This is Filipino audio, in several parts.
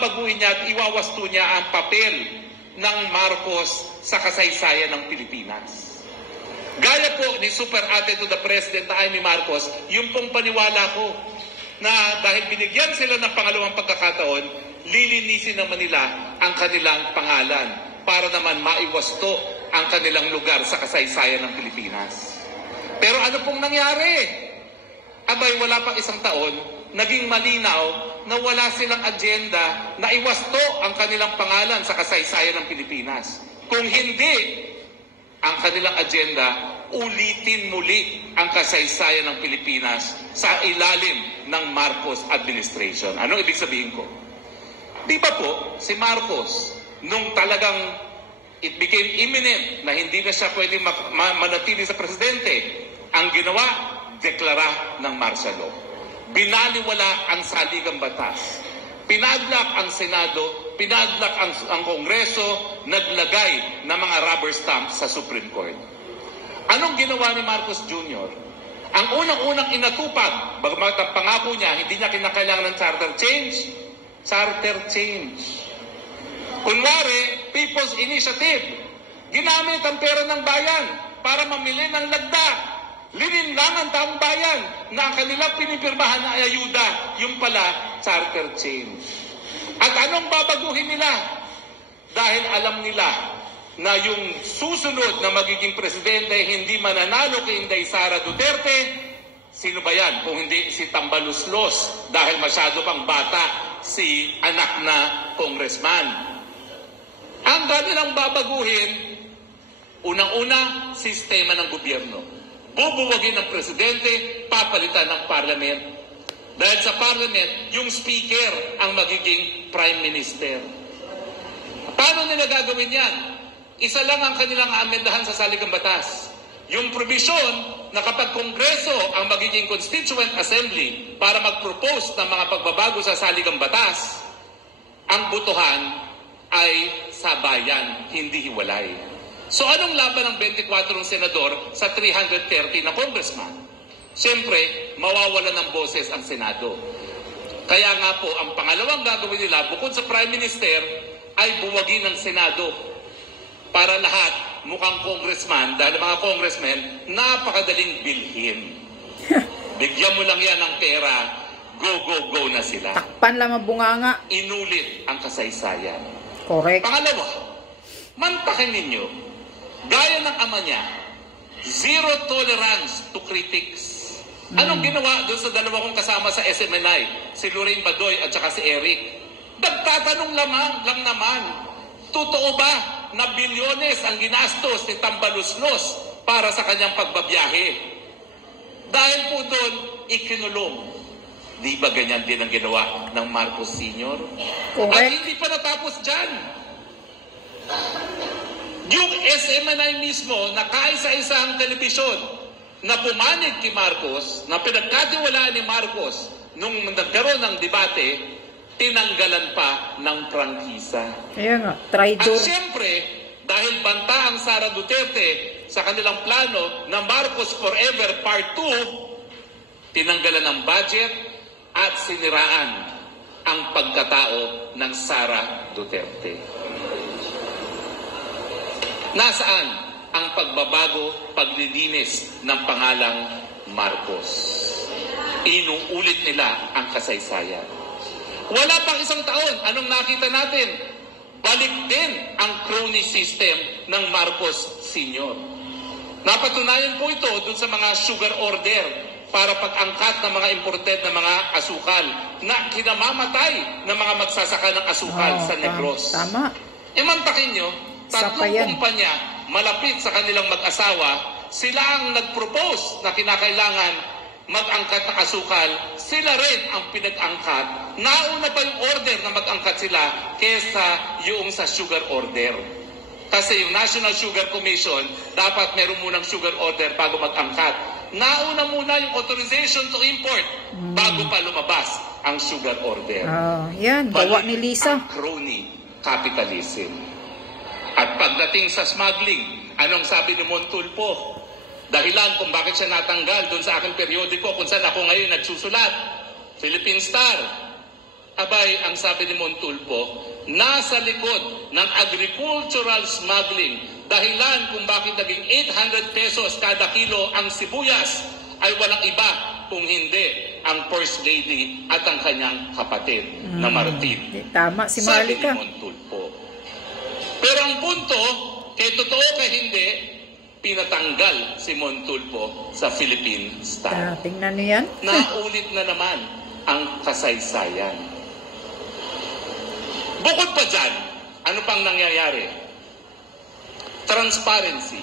babaguhin niya at iwawasto niya ang papel ng Marcos sa kasaysayan ng Pilipinas. Gaya po ni Super Ate to the President na Amy Marcos, yung pong paniwala ko na dahil binigyan sila ng pangalawang pagkakataon, lilinisin naman nila ang kanilang pangalan para naman maiwasto ang kanilang lugar sa kasaysayan ng Pilipinas. Pero ano pong nangyari? Abay, wala pang isang taon, naging malinaw na wala silang agenda na iwasto ang kanilang pangalan sa kasaysayan ng Pilipinas. Kung hindi, ang kanilang agenda, ulitin muli ang kasaysayan ng Pilipinas sa ilalim ng Marcos administration. Ano ibig sabihin ko? Di ba po, si Marcos, nung talagang it became imminent na hindi na siya pwedeng manatili sa presidente, ang ginawa, deklara ng martial law. Binaliwala ang saligang batas. Pinadlock ang Senado, pinadlock ang Kongreso, naglagay ng mga rubber stamp sa Supreme Court. Anong ginawa ni Marcos Jr.? Ang unang-unang inatupag, bagamat ang pangako niya, hindi niya kinakailangan ng charter change. Charter change. Kunwari, People's Initiative. Ginamit ang pera ng bayan para mamili ng lagda. Lininlang ang taong bayan na ang kanilang pinipirmahan na ayuda, yung pala, charter change. At anong babaguhin nila? Dahil alam nila na yung susunod na magiging presidente hindi mananalo kay Inday Sara Duterte, sino ba yan? Kung hindi si Tambaluslos dahil masyado pang bata si anak na congressman. Ang kanilang babaguhin, unang-una, sistema ng gobyerno. Bubuwagin ng presidente, papalitan ng parliament. Dahil sa parliament, yung speaker ang magiging prime minister. Paano nila gagawin yan? Isa lang ang kanilang amendahan sa saligang batas. Yung provision na kapag Kongreso ang magiging Constituent Assembly para mag-propose ng mga pagbabago sa saligang batas, ang botohan ay sa bayan, hindi hiwalay. So anong laban ng 24 senador sa 330 na congressman? Siyempre, mawawalan ng boses ang Senado. Kaya nga po, ang pangalawang gagawin nila, bukod sa Prime Minister, ay buwagin ng Senado. Para lahat, mukhang congressman, dahil mga congressmen, napakadaling bilhin. Bigyan mo lang yan ng pera, go, go, go na sila. Takpan lang ang bunganga. Inulit ang kasaysayan. Correct. Pangalawa, mantakin ninyo, gaya ng ama niya, zero tolerance to critics. Anong ginawa doon sa dalawa kong kasama sa SMNI? Si Lorraine Badoy at saka si Eric. Nagtatanong lang naman, totoo ba na bilyones ang ginastos ni Tambaluslos para sa kanyang pagbabiyahe? Dahil po doon, ikinulong. Di ba ganyan din ang ginawa ng Marcos Sr.? Correct. At hindi pa natapos dyan. Yung SMNI mismo na kaisa-isang telebisyon na pumanig kay Marcos, na pinagkatiwalaan ni Marcos nung nagkaroon ng debate, tinanggalan pa ng prangkisa. Kaya nga, traitor. At siyempre, dahil banta ang Sara Duterte sa kanilang plano na Marcos Forever Part 2, tinanggalan ng budget at siniraan ang pagkatao ng Sara Duterte. Nasaan ang pagbabago, paglilinis ng pangalang Marcos? Inuulit nila ang kasaysayan. Wala pang isang taon, anong nakita natin? Balik din ang crony system ng Marcos Sr. Napatunayan po ito dun sa mga sugar order para pag-angkat ng mga imported na mga asukal na kinamamatay ng mga magsasaka ng asukal sa Negros. Tama. Imantakin nyo, tatlong kumpanya malapit sa kanilang mag-asawa, sila ang nag-propose na kinakailangan mag-angkat ng asukal, sila rin ang pinag-angkat. Nauna pa yung order na mag-angkat sila kesa yung sa sugar order. Kasi yung National Sugar Commission, dapat meron munang sugar order bago mag-angkat. Nauna muna yung authorization to import bago pa lumabas ang sugar order. Yan, gawa ni Lisa. Ang crony capitalism. At pagdating sa smuggling, anong sabi ni Montulfo? Dahilan kung bakit siya natanggal doon sa aking periodiko kung saan ako ngayon nagsusulat. Philippine Star. abay, ang sabi ni Montulfo, nasa likod ng agricultural smuggling, dahilan kung bakit naging 800 pesos kada kilo ang sibuyas ay walang iba kung hindi ang First Lady at ang kanyang kapatid na Martin. Tama si Sabi Marlica. ni Montulfo. Pero ang punto, kay totoo kay hindi, pinatanggal si Montulfo sa Philippine Star. Tingnan niyo yan. Naulit na naman ang kasaysayan. Bukod pa dyan, ano pang nangyayari? Transparency.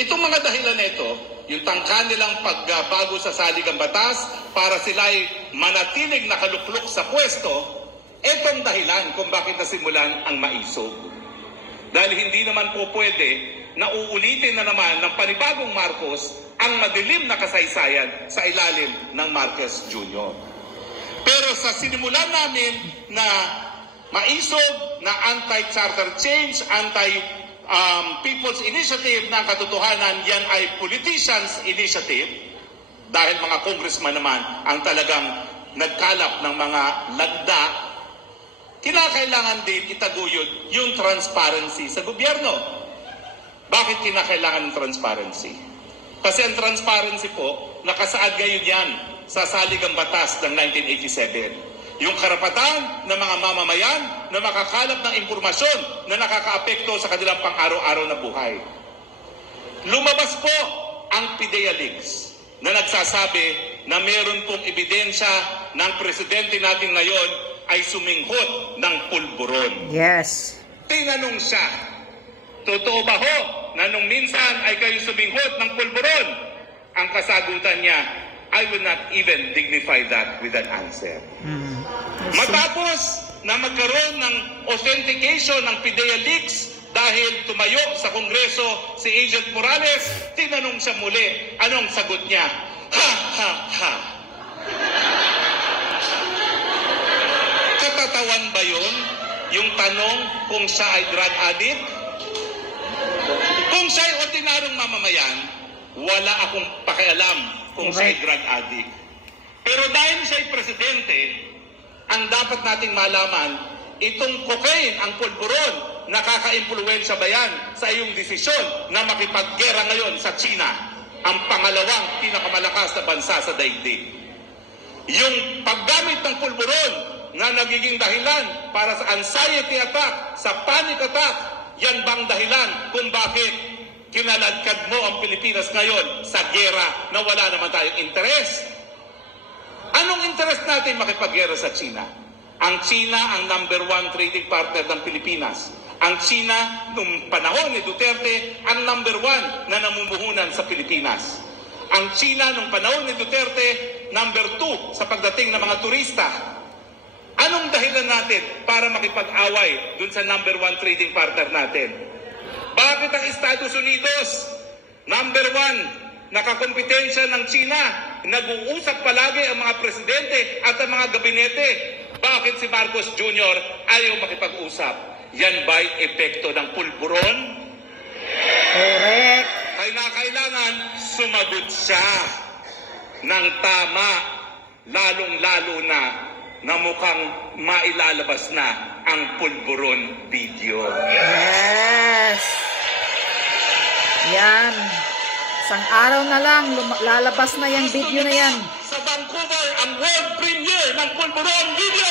Itong mga dahilan na ito, yung tangka nilang pagbago sa saligang batas para sila'y manatiling nakaluklok sa pwesto, itong dahilan kung bakit nasimulan ang maisog. Dahil hindi naman po pwede na uulitin na naman ng panibagong Marcos ang madilim na kasaysayan sa ilalim ng Marcos Jr. Pero sa sinimulan namin na maisog na anti-charter change, People's Initiative na katotohanan, yan ay politicians' initiative dahil mga congressman naman ang talagang nagkalap ng mga lagda, kinakailangan din itaguyod yung transparency sa gobyerno. Bakit kinakailangan ng transparency? Kasi ang transparency po, nakasaad ngayon yan sa saligang batas ng 1987. Yung karapatan ng mga mamamayan na makakalap ng impormasyon na nakakaapekto sa kanilang pang-araw-araw na buhay. Lumabas po ang PIDEA Leaks na nagsasabi na meron pong ebidensya ng presidente natin ngayon ay suminghot ng pulburon. Yes. Tinanong siya, totoo ba ho na nung minsan ay kayo suminghot ng pulburon? Ang kasagutan niya, I will not even dignify that with an answer. Matapos na magkaroon ng authentication ng PIDEA Leaks dahil tumayo sa Kongreso si Agent Morales, tinanong siya muli. Anong sagot niya? Ha, ha, ha. Katatawan ba yun? Yung tanong kung siya ay drug addict? Kung siya ay ordinaryong mamamayan, wala akong pakialam kung siya ay drug addict. Pero dahil siya ay presidente, ang dapat nating malaman, itong cocaine, ang pulburon, nakaka-impluwensya ba yan sa iyong desisyon na makipaggera ngayon sa China, ang pangalawang pinakamalakas na bansa sa daigdig? Yung paggamit ng pulburon na nagiging dahilan para sa anxiety attack, sa panic attack, yan bang dahilan kung bakit kinaladkad mo ang Pilipinas ngayon sa gera na wala naman tayong interes? Anong interest natin makipaggera sa China? Ang China ang #1 trading partner ng Pilipinas. Ang China, nung panahon ni Duterte, ang #1 na namumuhunan sa Pilipinas. Ang China, nung panahon ni Duterte, #2 sa pagdating ng mga turista. Anong dahilan natin para makipag-away dun sa #1 trading partner natin? Bakit ang Estados Unidos, #1, nakakompetensya ng China, nag-uusap palagi ang mga presidente at ang mga gabinete? Bakit si Marcos Jr. ayaw makipag-usap? Yan ba'y epekto ng pulburon? Correct. Kaya kailangan sumagot siya ng tama, lalong-lalo na mukhang mailalabas na ang pulburon video. Yes. Yan. Isang araw na lang, lalabas na yung video na yan. Sa Vancouver, ang world premiere ng pulburon video.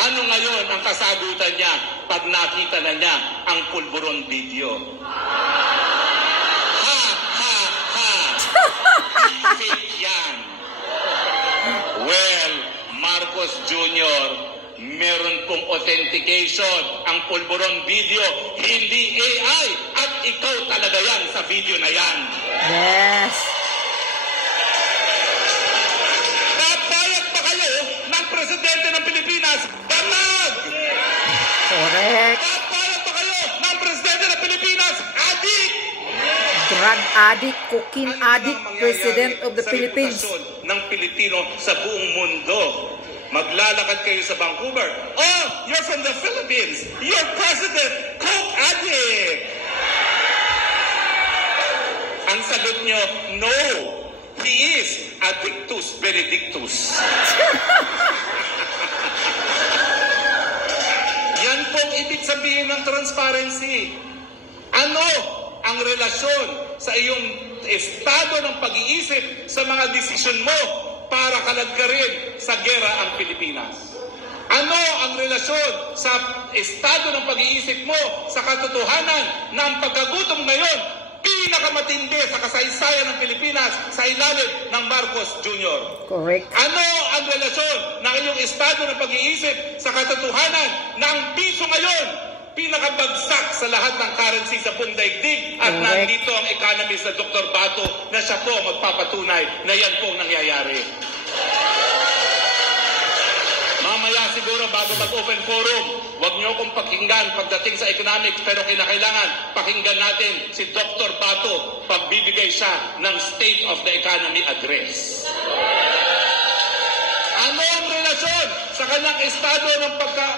Ano ngayon ang kasagutan niya pag nakita na niya ang pulburon video? Ha, ha, ha. Fake yan. Well, Marcos Jr., meron pong authentication ang pulburon video, hindi AI, at ikaw talaga yan sa video na yan. Yes. Papayag pa kayo ng presidente ng Pilipinas, banag! Correct. Papayag pa kayo ng presidente ng Pilipinas, adik! Drug addict, cocaine addict, President of the Philippines. Sa reputasyon ng Pilipino sa buong mundo. Maglalakad kayo sa Vancouver. Oh, you're from the Philippines. Your president, coke addict. Ang sagot nyo, no. He is addictus benedictus. Yan pong ibig sabihin ng transparency. Ano ang relasyon sa iyong estado ng pag-iisip sa mga desisyon mo para kaladkarin sa gera ang Pilipinas? Ano ang relasyon sa estado ng pag-iisip mo sa katotohanan na ang pagkagutom ngayon pinakamatindi sa kasaysayan ng Pilipinas sa ilalim ng Marcos Jr.? Correct. Ano ang relasyon ng iyong estado ng pag-iisip sa katotohanan na ang piso ngayon pinakabagsak sa lahat ng currency sa buong daigdig at Correct. nandito ang economist na Dr. Bato na siya po magpapatunay na yan po ang nangyayari. Mamaya siguro bago mag-open forum, huwag niyo akong pakinggan pagdating sa economics, pero kinakailangan pakinggan natin si Dr. Bato pagbibigay siya ng State of the Economy Address. Ano ang relasyon sa kanyang estado ng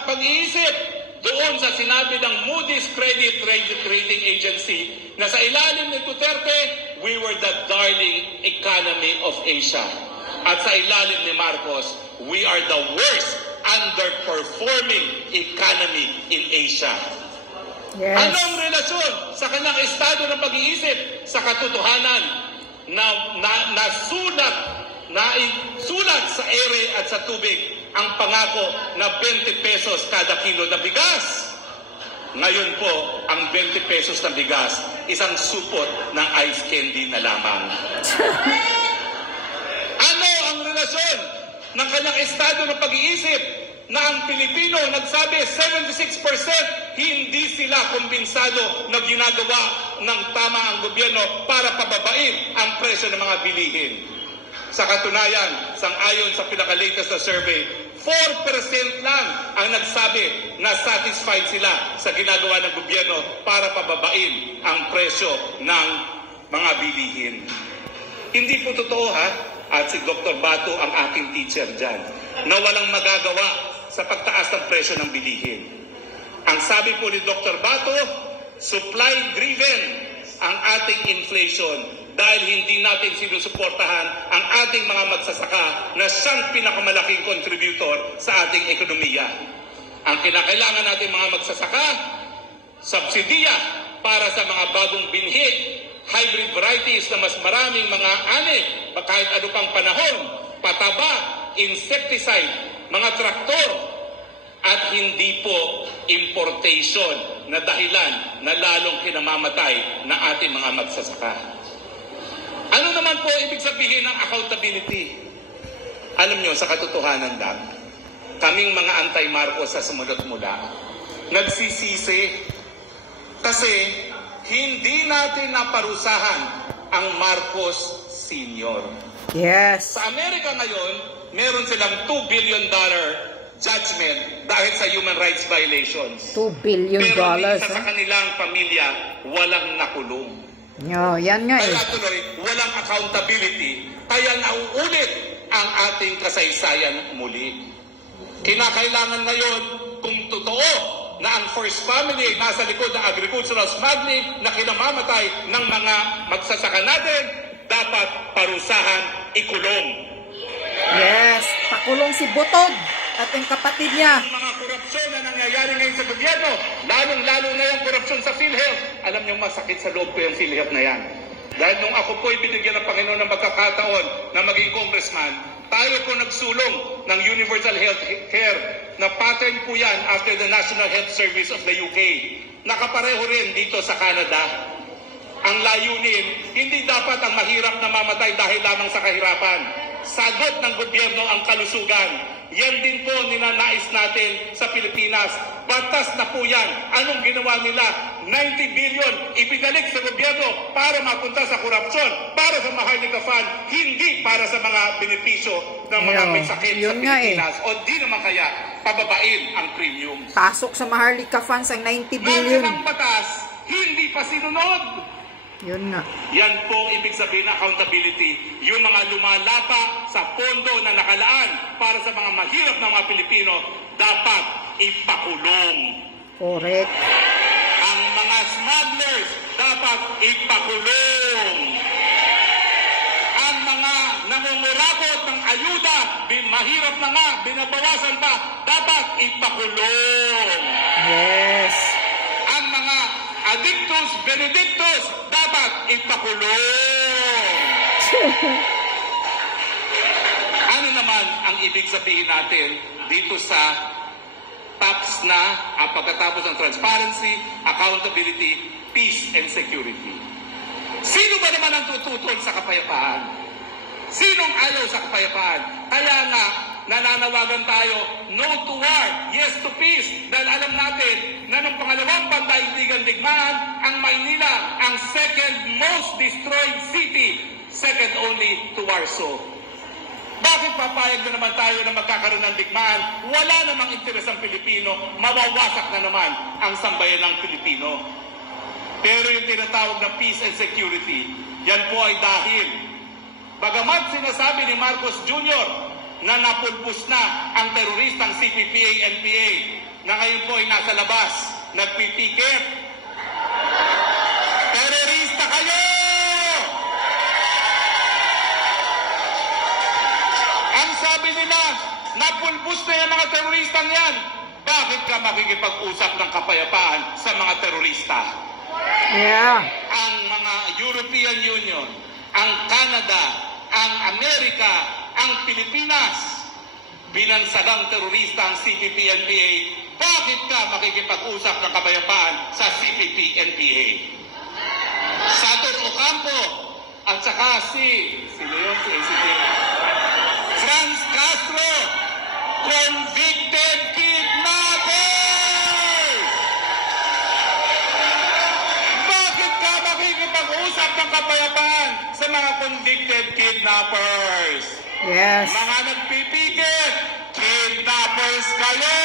pag-iisip doon sa sinabi ng Moody's Credit Rating Agency na sa ilalim ni Duterte, we were the darling economy of Asia. At sa ilalim ni Marcos, we are the worst underperforming economy in Asia. Yes. Anong relasyon sa kanyang estado ng pag-iisip sa katotohanan na sulat sa ere at sa tubig ang pangako na 20 pesos kada kilo na bigas? Ngayon po, ang 20 pesos na bigas, isang supot ng ice candy na lamang. Ano ang relasyon ng kanyang estado ng pag-iisip na ang Pilipino nagsabi 76% hindi sila kumbinsado na ginagawa ng tama ang gobyerno para pababain ang presyo ng mga bilihin? Sa katunayan, sang-ayon sa pinaka-latest na survey, 4% lang ang nagsabi na satisfied sila sa ginagawa ng gobyerno para pababain ang presyo ng mga bilihin. Hindi po totoo ha, at si Dr. Bato ang aking teacher dyan, na walang magagawa sa pagtaas ng presyo ng bilihin. Ang sabi po ni Dr. Bato, supply-driven ang ating inflation dahil hindi natin sinusuportahan ang ating mga magsasaka na siyang pinakamalaking contributor sa ating ekonomiya. Ang kinakailangan natin mga magsasaka, subsidiya para sa mga bagong binhi, hybrid varieties na mas maraming mga ani, kahit ano pang panahon, pataba, insecticide, mga traktor, at hindi po importation na dahilan na lalong kinamamatay na ating mga magsasaka. Ano naman po ibig sabihin ng accountability? Alam nyo, sa katotohanan lang, kaming mga anti-Marcos sa sumunod mula, nagsisisi kasi hindi natin naparusahan ang Marcos Sr. Yes. Sa Amerika ngayon, meron silang $2 billion judgment dahil sa human rights violations. $2 billion. Pero isa sa kanilang pamilya, walang nakulong. Yo, yan nga eh. Kaya tuloy, walang accountability, kaya nauulit ang ating kasaysayan muli. Kinakailangan ngayon, kung totoo na ang first family nasa likod ng agricultural smuggling na kinamamatay ng mga magsasaka natin, dapat parusahan, ikulong. Yes, pakulong si Butod at yung kapatid niya. Ang mga korupsyon na nangyayari ngayon sa gobyerno, lalong-lalo na yung korupsyon sa PhilHealth. Alam niyo, masakit sa loob ko yung PhilHealth na yan. Dahil nung ako po'y binigyan ng Panginoon ng magkakataon na maging congressman, tayo po nagsulong ng universal health care na pattern po yan after the National Health Service of the UK. Nakapareho rin dito sa Canada. Ang layunin, hindi dapat ang mahirap na mamatay dahil lamang sa kahirapan. Sagot ng gobyerno ang kalusugan. Yan din po ninanais natin sa Pilipinas. Batas na po yan. Anong ginawa nila? 90 billion ibinalik sa gobyerno para mapunta sa korupsyon, para sa Maharlika Fund, hindi para sa mga benepisyo ng mga may sakit sa Pilipinas. O di naman kaya pababain ang premium. Pasok sa Maharlika Funds ang 90 billion. Meron ng batas, hindi pa sinunod. Yun nga. Yan po ibig sabihin ng accountability. Yung mga lumalapa sa pondo na nakalaan para sa mga mahirap na mga Pilipino, dapat ipakulong. Correct. Ang mga smugglers, dapat ipakulong. Ang mga nangungurakot ng ayuda, mahirap na nga, binabawasan pa, dapat ipakulong. Yes. Ang mga addictus benedictus, dapat ipakulong. Ano naman ang ibig sabihin natin dito sa tax na pagkatapos ng transparency, accountability, peace, and security? Sino ba naman ang tututol sa kapayapaan? Sinong ayaw sa kapayapaan? Kaya nga, nananawagan tayo, no to war, yes to peace. Dahil alam natin na nung pangalawang pandaigdigang digmaan, ang Maynila, ang second most destroyed city, second only to Warsaw. Bakit papayag na naman tayo na magkakaroon ng digmaan? Wala namang interes ang Pilipino, mawawasak na naman ang sambayan ng Pilipino. Pero yung tinatawag na peace and security, yan po ay dahil bagamat sinasabi ni Marcos Jr. na napulbos na ang teroristang CPPA-NPA na ngayon po ay nasa labas, nagpipikit. Terorista kayo! Ang sabi nila, napulbos na yung mga teroristang yan. Bakit ka makikipag-usap ng kapayapaan sa mga terorista? Yeah. Ang mga European Union, ang Canada, ang Amerika, ang Pilipinas, binansagang terorista ang CPP-NPA, bakit ka makikipag-usap ng kapayapaan sa CPP-NPA? Sator Ocampo at saka sino yun? Franz Castro, convicted kidnappers! Bakit ka makikipag-usap ng kapayapaan sa mga convicted kidnappers? Yes. Mga nagpipikit, kidnappers kayo!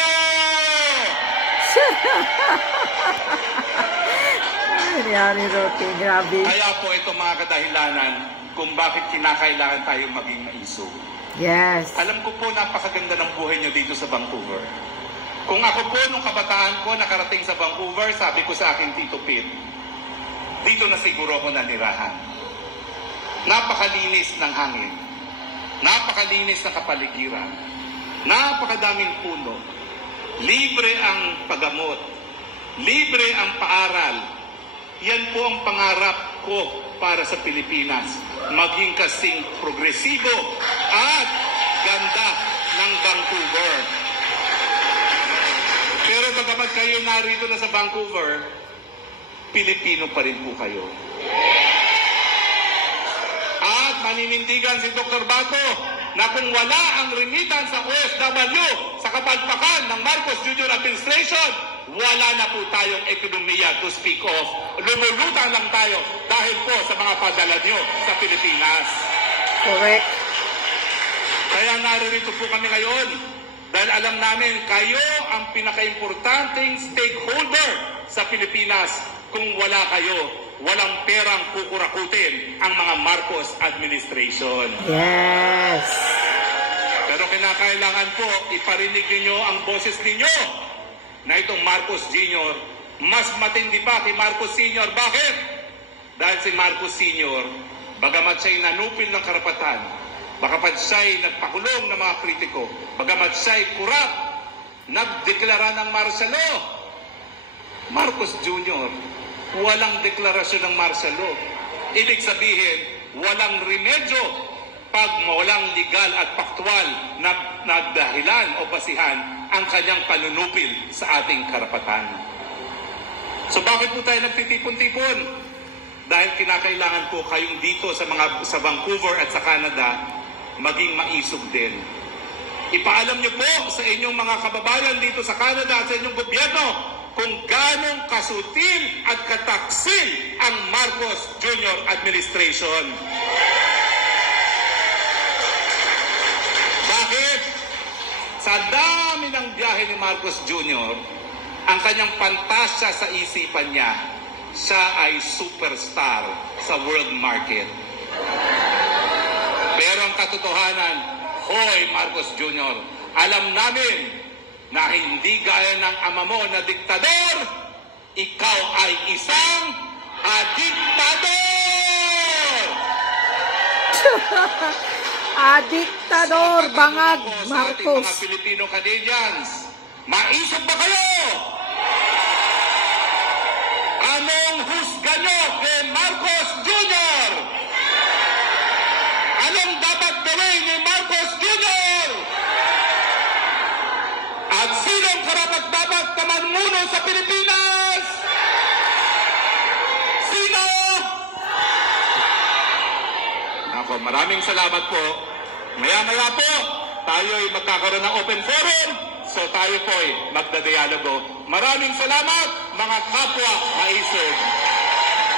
Ay, Roque, grabe. Kaya po ito mga kadahilanan kung bakit kinakailangan tayong maging maisog. Yes. Alam ko po napakaganda ng buhay nyo dito sa Vancouver. Kung ako po nung kabataan ko nakarating sa Vancouver, sabi ko sa aking Tito Pete, dito na siguro ako nanirahan. Napakalinis ng hangin. Napakalinis ng kapaligiran. Napakadaming puno. Libre ang paggamot. Libre ang paaral. Yan po ang pangarap ko para sa Pilipinas. Maging kasing progresibo at ganda ng Vancouver. Pero bagamat kayo narito na sa Vancouver, Pilipino pa rin po kayo. At maninindigan si Dr. Bato na kung wala ang remittance sa OFW sa kapagpakan ng Marcos Jr. Administration, wala na po tayong ekonomiya to speak of. Lumulutang lang tayo dahil po sa mga padala nyo sa Pilipinas. Correct. Kaya naririto po kami ngayon dahil alam namin kayo ang pinaka-importanting stakeholder sa Pilipinas. Kung wala kayo, walang perang kukurakutin ang mga Marcos administration. Yes. Pero kinakailangan po iparinig ninyo ang boses ninyo na itong Marcos Jr. mas matindi pa kay Marcos Sr. Bakit? Dahil si Marcos Sr. bagamat siya'y nanupil ng karapatan, bagamat siya'y nagpakulong ng mga kritiko, bagamat siya'y kurap, nagdeklara ng martial law. Marcos Jr. walang deklarasyon ng martial law. Ibig sabihin, walang remedyo pag walang legal at faktual na dahilan o basihan ang kanyang panunupil sa ating karapatan. So bakit po tayo nagtitipon-tipon? Dahil kinakailangan po kayong dito sa Vancouver at sa Canada maging maisog din. Ipaalam niyo po sa inyong mga kababayan dito sa Canada at sa inyong gobyerno kung ganong kasutil at kataksil ang Marcos Jr. Administration. Bakit? Sa dami ng biyahe ni Marcos Jr., ang kanyang pantasya sa isipan niya, siya ay superstar sa world market. Pero ang katotohanan, hoy Marcos Jr., alam namin na hindi gaya ng ama mo na diktador, ikaw ay isang adiktador! Adiktador, bangag, Sa ating Marcos. mga Filipino-Canadians, maisip ba kayo? Anong husga nyo kay Marcos Jr.? Anong dapat gawin ni Marcos Jr.? At sinong karapat-dapat na mamuno sa Pilipinas? Sino? Ako, maraming salamat po. Maya-maya po, tayo'y magkakaroon ng open forum. So tayo po'y magdadialogo. Maraming salamat, mga kapwa maisog.